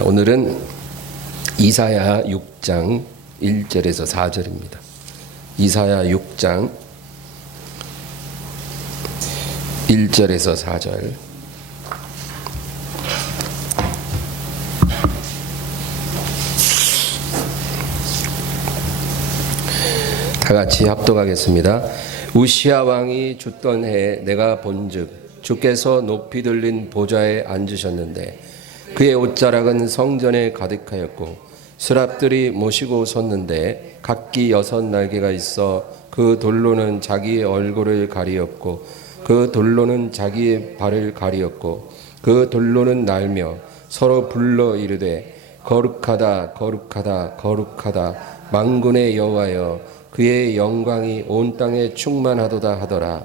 오늘은 이사야 6장 1절에서 4절입니다. 이사야 6장 1절에서 4절. 다 같이 합독하겠습니다. 우시야 왕이 죽던 해에 내가 본즉 주께서 높이 들린 보좌에 앉으셨는데 그의 옷자락은 성전에 가득하였고 스랍들이 모시고 섰는데 각기 6날개가 있어 그 돌로는 자기의 얼굴을 가리었고 그 돌로는 자기의 발을 가리었고 그 돌로는 날며 서로 불러 이르되 거룩하다 거룩하다 거룩하다 만군의 여호와여 그의 영광이 온 땅에 충만하도다 하더라.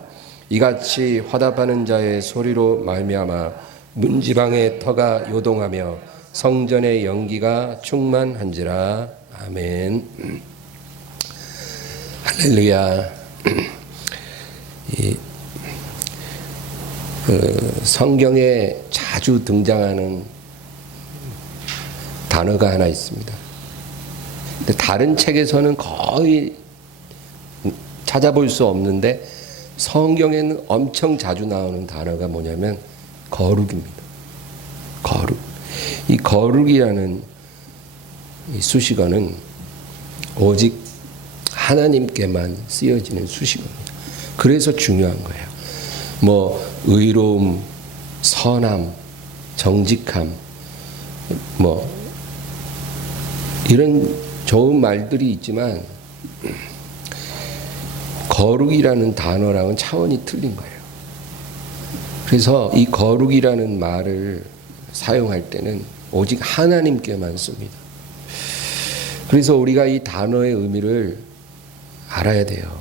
이같이 화답하는 자의 소리로 말미암아 문지방의 터가 요동하며 성전의 연기가 충만한지라. 아멘. 할렐루야. 성경에 자주 등장하는 단어가 하나 있습니다. 근데 다른 책에서는 거의 찾아볼 수 없는데 성경에는 엄청 자주 나오는 단어가 뭐냐면 거룩입니다. 거룩. 이 거룩이라는 이 수식어는 오직 하나님께만 쓰여지는 수식어입니다. 그래서 중요한 거예요. 뭐 의로움, 선함, 정직함, 뭐 이런 좋은 말들이 있지만 거룩이라는 단어랑은 차원이 틀린 거예요. 그래서 이 거룩이라는 말을 사용할 때는 오직 하나님께만 씁니다. 그래서 우리가 이 단어의 의미를 알아야 돼요.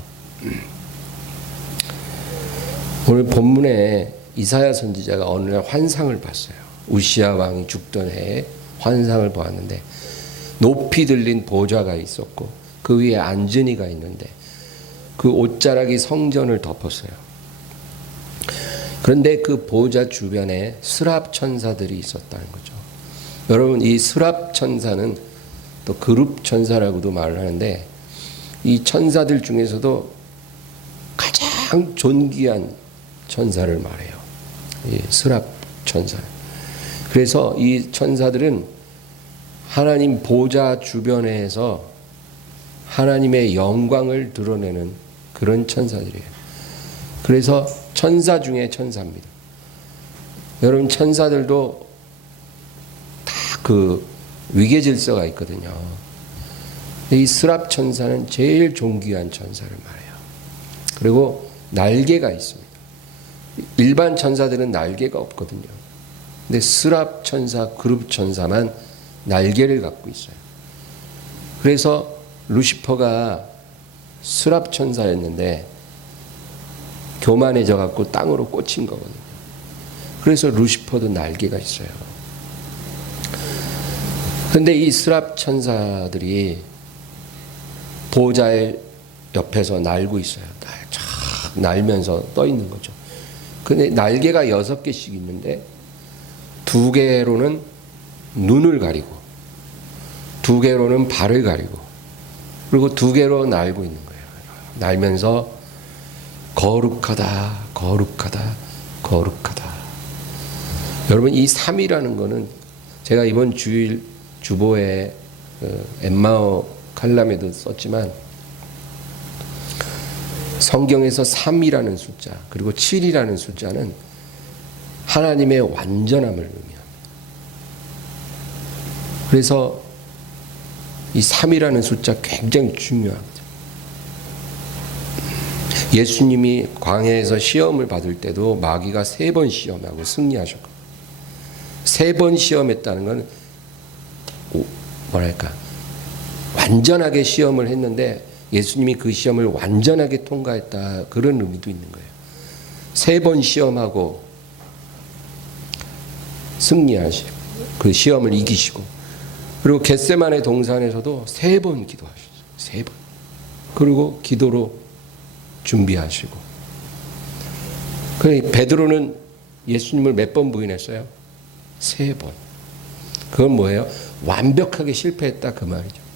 오늘 본문에 이사야 선지자가 어느 날 환상을 봤어요. 우시야 왕이 죽던 해에 환상을 보았는데 높이 들린 보좌가 있었고 그 위에 앉은 이가 있는데 그 옷자락이 성전을 덮었어요. 그런데 그 보좌 주변에 스랍 천사들이 있었다는 거죠. 여러분, 이 스랍 천사는 또 그룹 천사라고도 말을 하는데 이 천사들 중에서도 가장 존귀한 천사를 말해요. 이 스랍 천사. 그래서 이 천사들은 하나님 보좌 주변에서 하나님의 영광을 드러내는 그런 천사들이에요. 그래서 천사 중에 천사입니다. 여러분, 천사들도 다 그 위계 질서가 있거든요. 이 스랍 천사는 제일 존귀한 천사를 말해요. 그리고 날개가 있습니다. 일반 천사들은 날개가 없거든요. 근데 스랍 천사, 그룹 천사만 날개를 갖고 있어요. 그래서 루시퍼가 스랍 천사였는데 교만해져 갖고 땅으로 꽂힌 거거든요. 그래서 루시퍼도 날개가 있어요. 그런데 이 스랍 천사들이 보좌의 옆에서 날고 있어요. 쫙 날면서 떠 있는 거죠. 근데 날개가 6개씩 있는데 2개로는 눈을 가리고 2개로는 발을 가리고 그리고 2개로 날고 있는 거예요. 날면서 거룩하다, 거룩하다, 거룩하다. 여러분, 이 3이라는 거는 제가 이번 주일 주보에 엠마오 칼럼에도 썼지만 성경에서 3이라는 숫자 그리고 7이라는 숫자는 하나님의 완전함을 의미합니다. 그래서 이 3이라는 숫자 굉장히 중요합니다. 예수님이 광야에서 시험을 받을 때도 마귀가 3번 시험하고 승리하셨고 3번 시험했다는 건 뭐랄까 완전하게 시험을 했는데 예수님이 그 시험을 완전하게 통과했다 그런 의미도 있는 거예요. 3번 시험하고 승리하시고 그 시험을 이기시고 그리고 겟세마네 동산에서도 3번 기도하셨어요. 3번. 그리고 기도로 준비하시고. 베드로는 예수님을 몇 번 부인했어요? 3번. 그건 뭐예요? 완벽하게 실패했다 그 말이죠.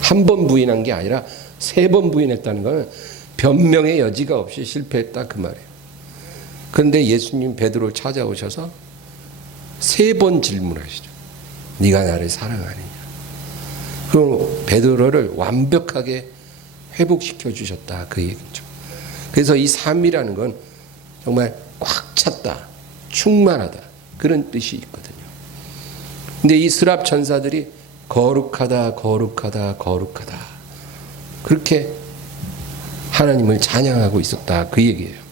한 번 부인한 게 아니라 3번 부인했다는 것은 변명의 여지가 없이 실패했다 그 말이에요. 그런데 예수님 베드로를 찾아오셔서 3번 질문하시죠. 네가 나를 사랑하느냐. 그럼 베드로를 완벽하게 회복시켜 주셨다 그 얘기죠. 그래서 이 삶이라는 건 정말 꽉 찼다, 충만하다 그런 뜻이 있거든요. 근데 이 스랍 천사들이 거룩하다 거룩하다 거룩하다 그렇게 하나님을 찬양하고 있었다 그 얘기예요.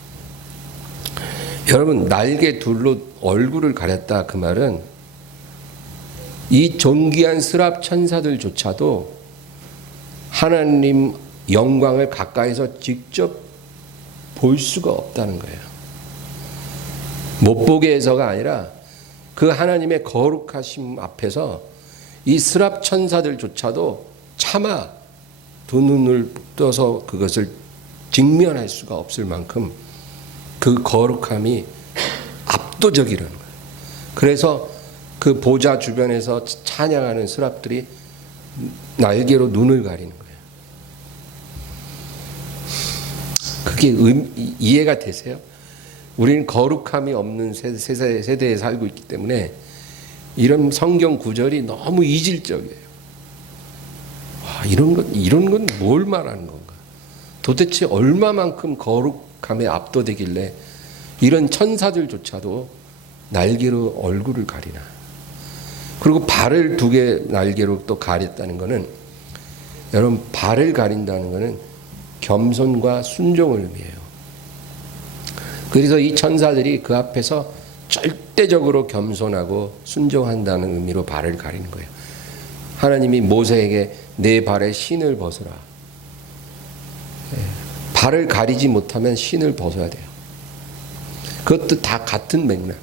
여러분, 날개 둘로 얼굴을 가렸다 그 말은 이 존귀한 스랍 천사들조차도 하나님 영광을 가까이서 직접 볼 수가 없다는 거예요. 못 보게 해서가 아니라 그 하나님의 거룩하심 앞에서 이 스랍 천사들조차도 차마 두 눈을 떠서 그것을 직면할 수가 없을 만큼 그 거룩함이 압도적이라는 거예요. 그래서 그 보좌 주변에서 찬양하는 스랍들이 날개로 눈을 가리는 거예요. 그게 이해가 되세요? 우리는 거룩함이 없는 세대에 살고 있기 때문에 이런 성경 구절이 너무 이질적이에요. 와, 이런 건 뭘 말하는 건가? 도대체 얼마만큼 거룩함에 압도되길래 이런 천사들조차도 날개로 얼굴을 가리나? 그리고 발을 2개 날개로 또 가렸다는 것은, 여러분, 발을 가린다는 것은 겸손과 순종을 의미해요. 그래서 이 천사들이 그 앞에서 절대적으로 겸손하고 순종한다는 의미로 발을 가리는 거예요. 하나님이 모세에게 내 발에 신을 벗어라. 발을 가리지 못하면 신을 벗어야 돼요. 그것도 다 같은 맥락이에요.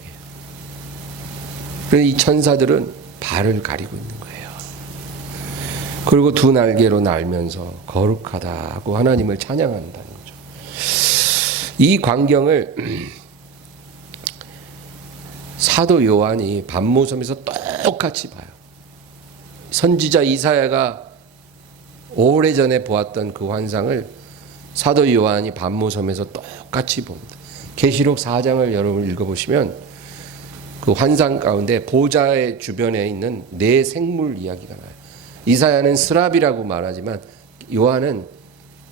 그래서 이 천사들은 발을 가리고 있는 거예요. 그리고 2 날개로 날면서 거룩하다 하고 하나님을 찬양한다는 거죠. 이 광경을 사도 요한이 반모섬에서 똑같이 봐요. 선지자 이사야가 오래전에 보았던 그 환상을 사도 요한이 반모섬에서 똑같이 봅니다. 계시록 4장을 여러분 읽어보시면 그 환상 가운데 보좌의 주변에 있는 4 생물 이야기가 나요. 이사야는 스랍이라고 말하지만 요한은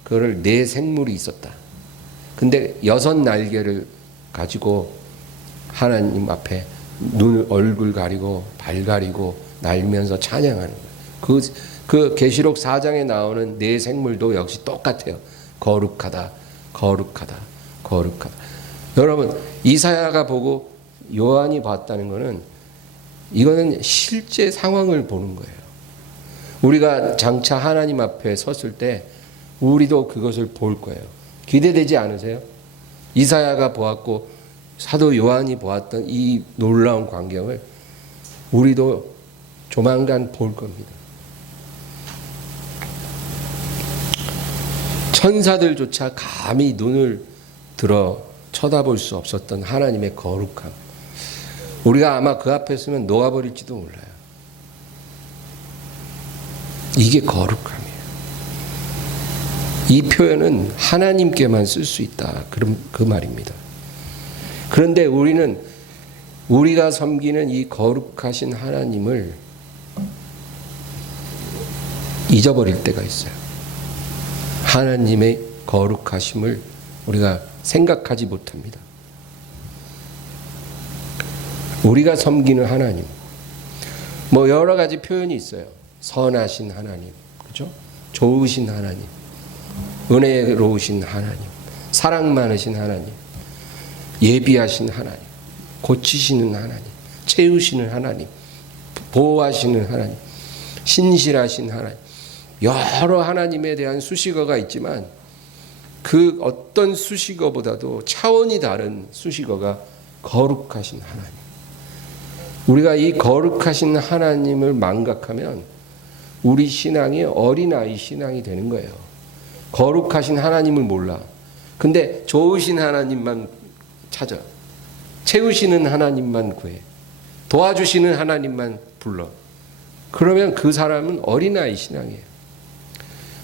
그거를 4 생물이 있었다. 근데 6 날개를 가지고 하나님 앞에 얼굴 가리고 발 가리고 날면서 찬양하는 거예요. 그 계시록 4장에 나오는 4 생물도 역시 똑같아요. 거룩하다, 거룩하다, 거룩하다. 여러분, 이사야가 보고 요한이 봤다는 것은 이거는 실제 상황을 보는 거예요. 우리가 장차 하나님 앞에 섰을 때 우리도 그것을 볼 거예요. 기대되지 않으세요? 이사야가 보았고 사도 요한이 보았던 이 놀라운 광경을 우리도 조만간 볼 겁니다. 천사들조차 감히 눈을 들어 쳐다볼 수 없었던 하나님의 거룩함. 우리가 아마 그 앞에 서면 녹아버릴지도 몰라요. 이게 거룩함이에요. 이 표현은 하나님께만 쓸 수 있다. 그 말입니다. 그런데 우리는 우리가 섬기는 이 거룩하신 하나님을 잊어버릴 때가 있어요. 하나님의 거룩하심을 우리가 생각하지 못합니다. 우리가 섬기는 하나님, 뭐 여러 가지 표현이 있어요. 선하신 하나님, 그죠? 좋으신 하나님, 은혜로우신 하나님, 사랑 많으신 하나님, 예비하신 하나님, 고치시는 하나님, 채우시는 하나님, 보호하시는 하나님, 신실하신 하나님, 여러 하나님에 대한 수식어가 있지만 그 어떤 수식어보다도 차원이 다른 수식어가 거룩하신 하나님. 우리가 이 거룩하신 하나님을 망각하면 우리 신앙이 어린아이 신앙이 되는 거예요. 거룩하신 하나님을 몰라. 근데 좋으신 하나님만 찾아. 채우시는 하나님만 구해. 도와주시는 하나님만 불러. 그러면 그 사람은 어린아이 신앙이에요.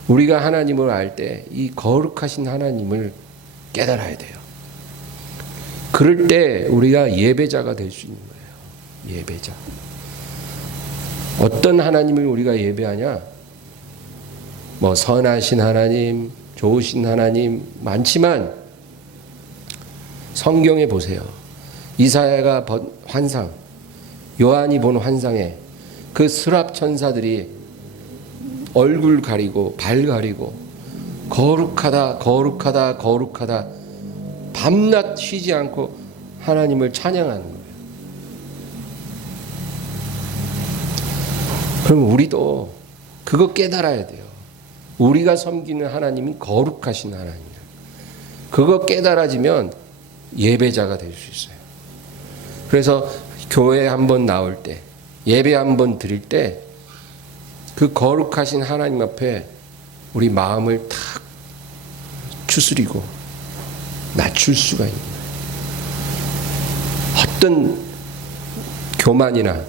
우리가 하나님을 알 때 이 거룩하신 하나님을 깨달아야 돼요. 그럴 때 우리가 예배자가 될 수 있는 거예요. 예배자. 어떤 하나님을 우리가 예배하냐? 뭐 선하신 하나님, 좋으신 하나님 많지만 성경에 보세요. 이사야가 본 환상, 요한이 본 환상에 그 스랍 천사들이 얼굴 가리고 발 가리고 거룩하다 거룩하다 거룩하다 밤낮 쉬지 않고 하나님을 찬양하는 거예요. 그럼 우리도 그거 깨달아야 돼요. 우리가 섬기는 하나님이 거룩하신 하나님이에요. 그거 깨달아지면 예배자가 될 수 있어요. 그래서 교회 한번 나올 때, 예배 한번 드릴 때 그 거룩하신 하나님 앞에 우리 마음을 탁 추스리고 낮출 수가 있는 거예요. 어떤 교만이나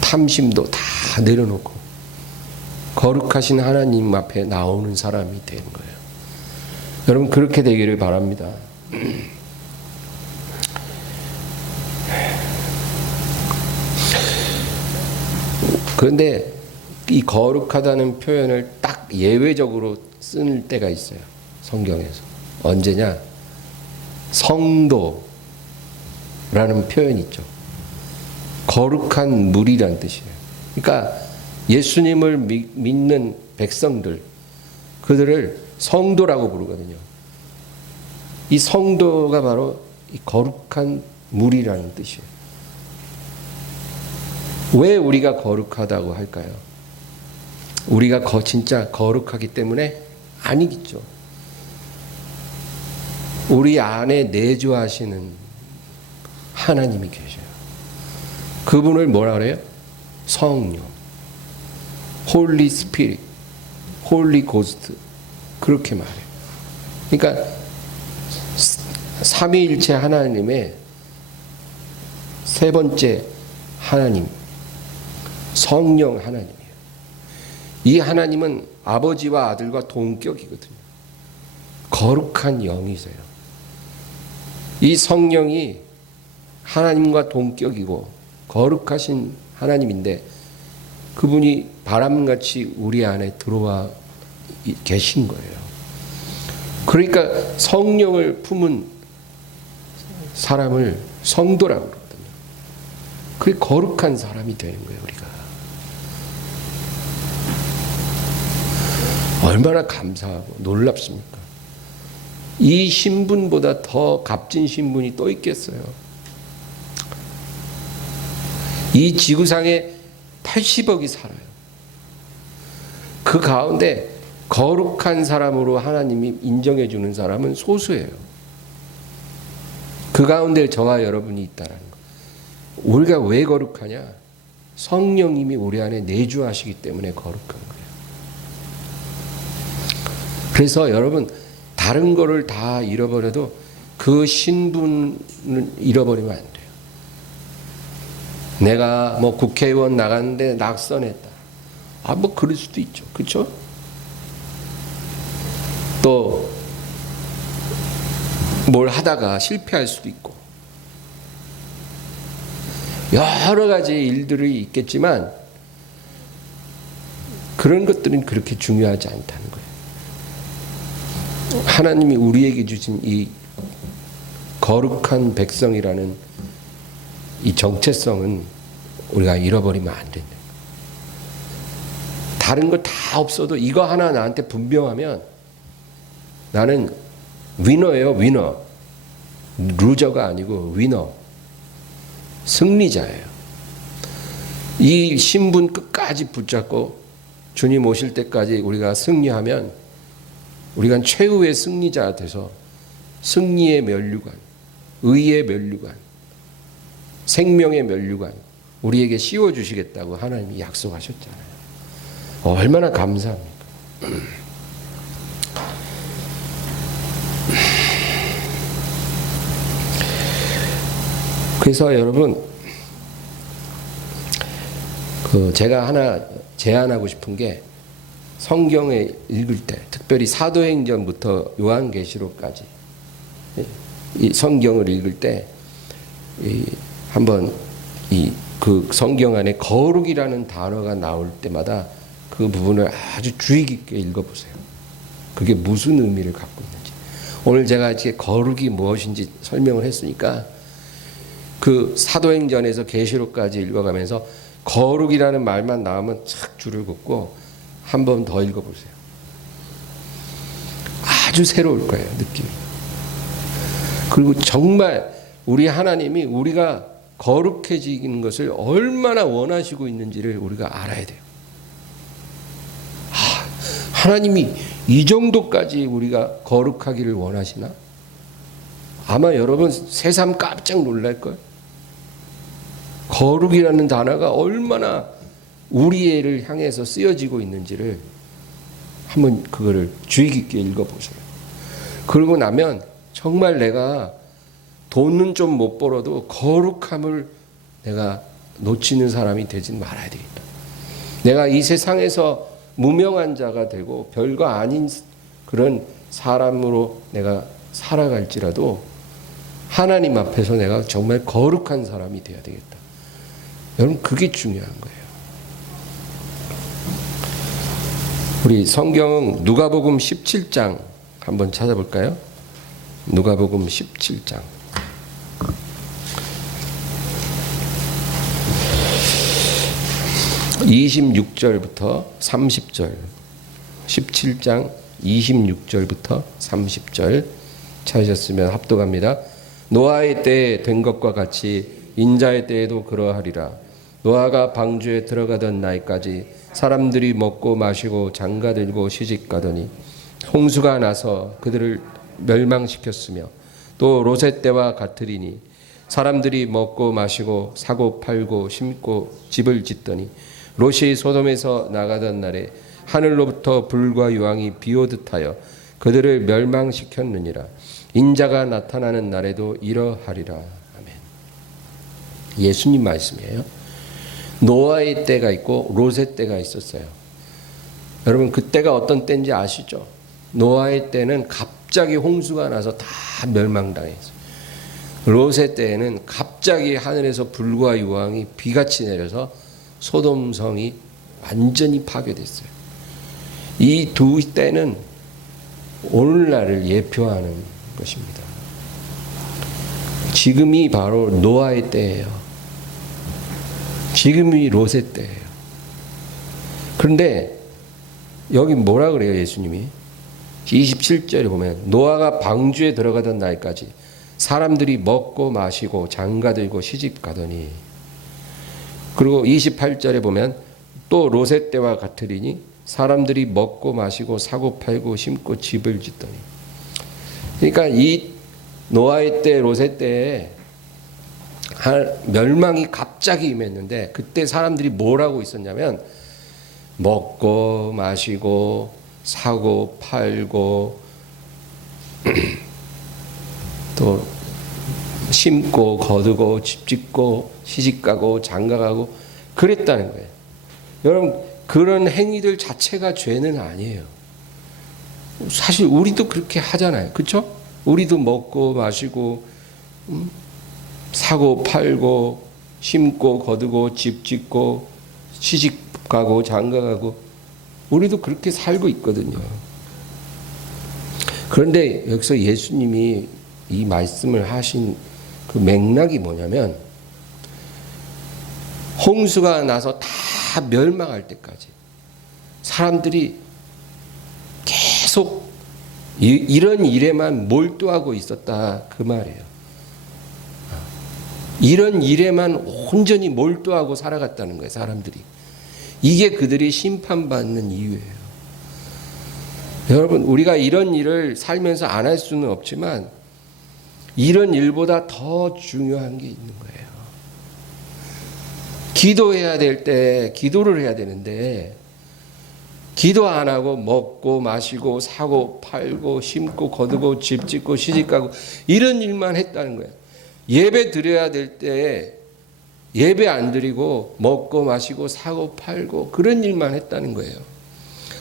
탐심도 다 내려놓고 거룩하신 하나님 앞에 나오는 사람이 되는 거예요. 여러분 그렇게 되기를 바랍니다. 그런데 이 거룩하다는 표현을 딱 예외적으로 쓸 때가 있어요. 성경에서. 언제냐? 성도라는 표현이 있죠. 거룩한 무리란 뜻이에요. 그러니까 예수님을 믿는 백성들, 그들을 성도라고 부르거든요. 이 성도가 바로 이 거룩한 무리라는 뜻이에요. 왜 우리가 거룩하다고 할까요? 우리가 진짜 거룩하기 때문에? 아니겠죠. 우리 안에 내주하시는 하나님이 계셔요. 그분을 뭐라 그래요? 성령, 홀리 스피릿, 홀리 고스트, 그렇게 말해요. 그러니까 삼위일체 하나님의 세 번째 하나님, 성령 하나님이에요. 이 하나님은 아버지와 아들과 동격이거든요. 거룩한 영이세요. 이 성령이 하나님과 동격이고 거룩하신 하나님인데 그분이 바람같이 우리 안에 들어와 계신 거예요. 그러니까 성령을 품은 사람을 성도라고 그러거든요. 그게 거룩한 사람이 되는 거예요, 우리가. 얼마나 감사하고 놀랍습니까? 이 신분보다 더 값진 신분이 또 있겠어요. 이 지구상에 80억이 살아요. 그 가운데 거룩한 사람으로 하나님이 인정해 주는 사람은 소수예요. 그 가운데 저와 여러분이 있다는 거. 우리가 왜 거룩하냐? 성령님이 우리 안에 내주하시기 때문에 거룩한 거예요. 그래서 여러분 다른 거를 다 잃어버려도 그 신분을 잃어버리면 안 돼요. 내가 뭐 국회의원 나갔는데 낙선했다. 뭐 그럴 수도 있죠. 그렇죠? 또 뭘 하다가 실패할 수도 있고 여러 가지 일들이 있겠지만 그런 것들은 그렇게 중요하지 않다는 거예요. 하나님이 우리에게 주신 이 거룩한 백성이라는 이 정체성은 우리가 잃어버리면 안 된다. 다른 거 다 없어도 이거 하나 나한테 분명하면 나는 위너예요, 위너. 루저가 아니고 위너. 승리자예요. 이 신분 끝까지 붙잡고 주님 오실 때까지 우리가 승리하면 우리가 최후의 승리자 돼서 승리의 면류관, 의의 면류관, 생명의 면류관 우리에게 씌워주시겠다고 하나님이 약속하셨잖아요. 얼마나 감사합니까? 그래서 여러분, 제가 하나 제안하고 싶은 게, 성경에 읽을 때, 특별히 사도행전부터 요한계시록까지 이 성경을 읽을 때 한번 그 성경 안에 거룩이라는 단어가 나올 때마다 그 부분을 아주 주의 깊게 읽어보세요. 그게 무슨 의미를 갖고 있는지. 오늘 제가 이렇게 거룩이 무엇인지 설명을 했으니까 그 사도행전에서 계시록까지 읽어가면서 거룩이라는 말만 나오면 착 줄을 긋고 한 번 더 읽어보세요. 아주 새로울 거예요, 느낌이. 그리고 정말 우리 하나님이 우리가 거룩해지는 것을 얼마나 원하시고 있는지를 우리가 알아야 돼요. 하나님이 이 정도까지 우리가 거룩하기를 원하시나? 아마 여러분 새삼 깜짝 놀랄걸? 거룩이라는 단어가 얼마나 우리를 향해서 쓰여지고 있는지를 한번 그거를 주의 깊게 읽어보세요. 그러고 나면 정말 내가 돈은 좀 못 벌어도 거룩함을 내가 놓치는 사람이 되진 말아야 되겠다. 내가 이 세상에서 무명한 자가 되고 별거 아닌 그런 사람으로 내가 살아갈지라도 하나님 앞에서 내가 정말 거룩한 사람이 되어야 되겠다. 여러분, 그게 중요한 거예요. 우리 성경 누가복음 17장 한번 찾아볼까요? 누가복음 17장. (26절부터) (30절) 17장 26절부터 30절 찾으셨으면 합독합니다. 노아의 때에 된 것과 같이 인자의 때에도 그러하리라. 노아가 방주에 들어가던 날까지 사람들이 먹고 마시고 장가들고 시집가더니 홍수가 나서 그들을 멸망시켰으며 또 롯의 때와 같으리니 사람들이 먹고 마시고 사고 팔고 심고 집을 짓더니 롯이 소돔에서 나가던 날에 하늘로부터 불과 유황이 비오듯 하여 그들을 멸망시켰느니라. 인자가 나타나는 날에도 이러하리라. 아멘. 예수님 말씀이에요. 노아의 때가 있고 롯의 때가 있었어요. 여러분, 그 때가 어떤 때인지 아시죠? 노아의 때는 갑자기 홍수가 나서 다 멸망당했어요. 롯의 때에는 갑자기 하늘에서 불과 유황이 비같이 내려서 소돔성이 완전히 파괴됐어요. 이 두 때는 오늘날을 예표하는 것입니다. 지금이 바로 노아의 때예요. 지금이 롯의 때예요. 그런데 여기 뭐라 그래요, 예수님이? 27절에 보면 노아가 방주에 들어가던 날까지 사람들이 먹고 마시고 장가들고 시집가더니, 그리고 28절에 보면 또 롯의 때와 같으리니 사람들이 먹고 마시고 사고 팔고 심고 집을 짓더니. 그러니까 이 노아의 때, 롯의 때에 멸망이 갑자기 임했는데, 그때 사람들이 뭘 하고 있었냐면 먹고 마시고 사고 팔고 또 심고 거두고 집 짓고 시집가고 장가가고 그랬다는 거예요. 여러분, 그런 행위들 자체가 죄는 아니에요. 사실 우리도 그렇게 하잖아요. 그렇죠? 우리도 먹고 마시고 사고 팔고 심고 거두고 집 짓고 시집가고 장가가고 우리도 그렇게 살고 있거든요. 그런데 여기서 예수님이 이 말씀을 하신 그 맥락이 뭐냐면, 홍수가 나서 다 멸망할 때까지 사람들이 계속 이런 일에만 몰두하고 있었다, 그 말이에요. 이런 일에만 온전히 몰두하고 살아갔다는 거예요, 사람들이. 이게 그들이 심판받는 이유예요. 여러분, 우리가 이런 일을 살면서 안 할 수는 없지만 이런 일보다 더 중요한 게 있는 거예요. 기도해야 될 때 기도를 해야 되는데, 기도 안 하고 먹고 마시고 사고 팔고 심고 거두고 집 짓고 시집가고 이런 일만 했다는 거예요. 예배 드려야 될 때 예배 안 드리고 먹고 마시고 사고 팔고 그런 일만 했다는 거예요.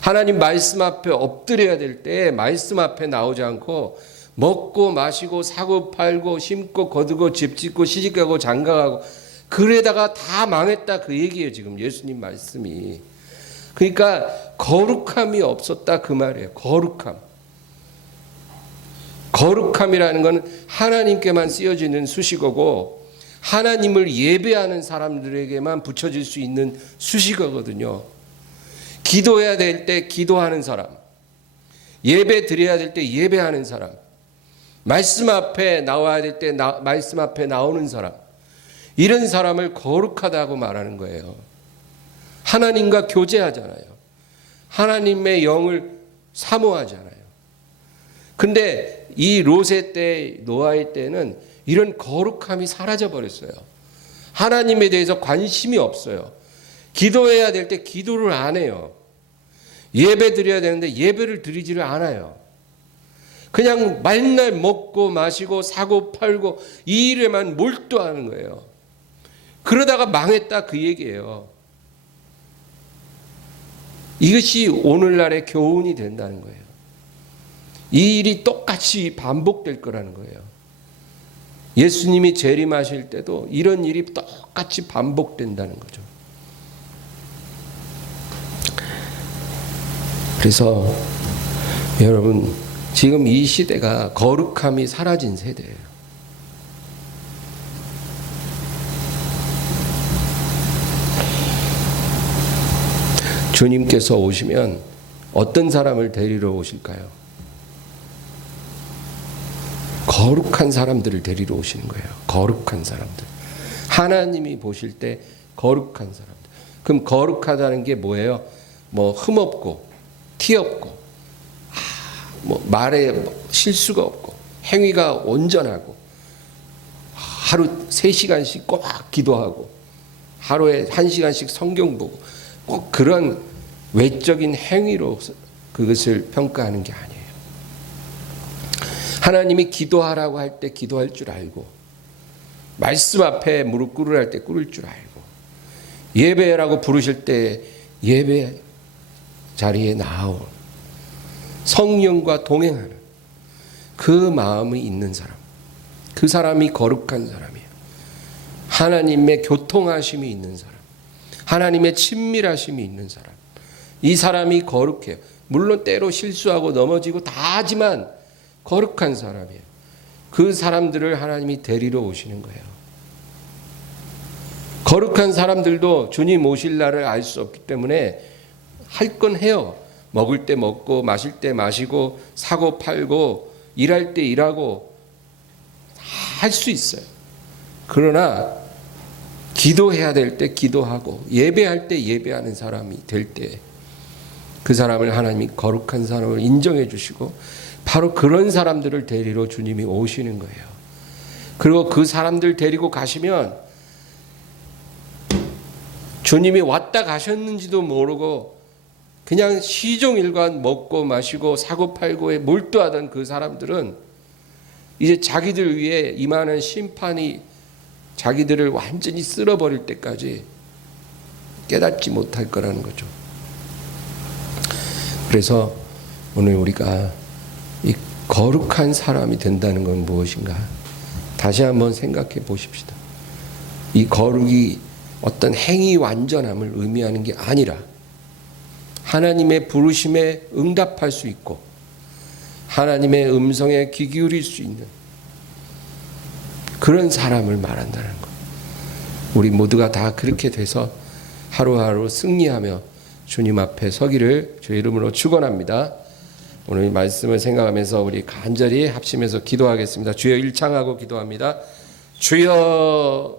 하나님 말씀 앞에 엎드려야 될 때 말씀 앞에 나오지 않고 먹고 마시고 사고 팔고 심고 거두고 집 짓고 시집가고 장가가고 그러다가 다 망했다 그 얘기예요. 지금 예수님 말씀이. 그러니까 거룩함이 없었다 그 말이에요. 거룩함이라는 건 하나님께만 쓰여지는 수식어고 하나님을 예배하는 사람들에게만 붙여질 수 있는 수식어거든요. 기도해야 될 때 기도하는 사람, 예배 드려야 될 때 예배하는 사람, 말씀 앞에 나와야 될 때 말씀 앞에 나오는 사람, 이런 사람을 거룩하다고 말하는 거예요. 하나님과 교제하잖아요. 하나님의 영을 사모하잖아요. 근데 이 롯의 때, 노아의 때는 이런 거룩함이 사라져 버렸어요. 하나님에 대해서 관심이 없어요. 기도해야 될 때 기도를 안 해요. 예배 드려야 되는데 예배를 드리지를 않아요. 그냥 맨날 먹고 마시고 사고 팔고 이 일에만 몰두하는 거예요. 그러다가 망했다 그 얘기예요. 이것이 오늘날의 교훈이 된다는 거예요. 이 일이 똑같이 반복될 거라는 거예요. 예수님이 재림하실 때도 이런 일이 똑같이 반복된다는 거죠. 그래서 여러분 지금 이 시대가 거룩함이 사라진 세대예요. 주님께서 오시면 어떤 사람을 데리러 오실까요? 거룩한 사람들을 데리러 오시는 거예요. 거룩한 사람들. 하나님이 보실 때 거룩한 사람들. 그럼 거룩하다는 게 뭐예요? 뭐 흠없고 티 없고 뭐 말에 실수가 없고 행위가 온전하고 하루 3시간씩 꼭 기도하고 하루에 1시간씩 성경 보고 꼭 그런 외적인 행위로 그것을 평가하는 게 아니에요. 하나님이 기도하라고 할 때 기도할 줄 알고 말씀 앞에 무릎 꿇으라 할 때 꿇을 줄 알고 예배라고 부르실 때 예배 자리에 나온 성령과 동행하는 그 마음이 있는 사람, 그 사람이 거룩한 사람이에요. 하나님의 교통하심이 있는 사람, 하나님의 친밀하심이 있는 사람, 이 사람이 거룩해요. 물론 때로 실수하고 넘어지고 다 하지만 거룩한 사람이에요. 그 사람들을 하나님이 데리러 오시는 거예요. 거룩한 사람들도 주님 오실 날을 알 수 없기 때문에 할 건 해요. 먹을 때 먹고 마실 때 마시고 사고 팔고 일할 때 일하고 다 할 수 있어요. 그러나 기도해야 될 때 기도하고 예배할 때 예배하는 사람이 될 때 그 사람을 하나님이 거룩한 사람을 인정해 주시고 바로 그런 사람들을 데리러 주님이 오시는 거예요. 그리고 그 사람들 데리고 가시면 주님이 왔다 가셨는지도 모르고 그냥 시종일관 먹고 마시고 사고 팔고에 몰두하던 그 사람들은 이제 자기들 위에 임하는 심판이 자기들을 완전히 쓸어버릴 때까지 깨닫지 못할 거라는 거죠. 그래서 오늘 우리가 이 거룩한 사람이 된다는 건 무엇인가? 다시 한번 생각해 보십시다. 이 거룩이 어떤 행위 완전함을 의미하는 게 아니라 하나님의 부르심에 응답할 수 있고 하나님의 음성에 귀 기울일 수 있는 그런 사람을 말한다는 것. 우리 모두가 다 그렇게 돼서 하루하루 승리하며 주님 앞에 서기를 주의 이름으로 축원합니다. 오늘 이 말씀을 생각하면서 우리 간절히 합심해서 기도하겠습니다. 주여 일창하고 기도합니다. 주여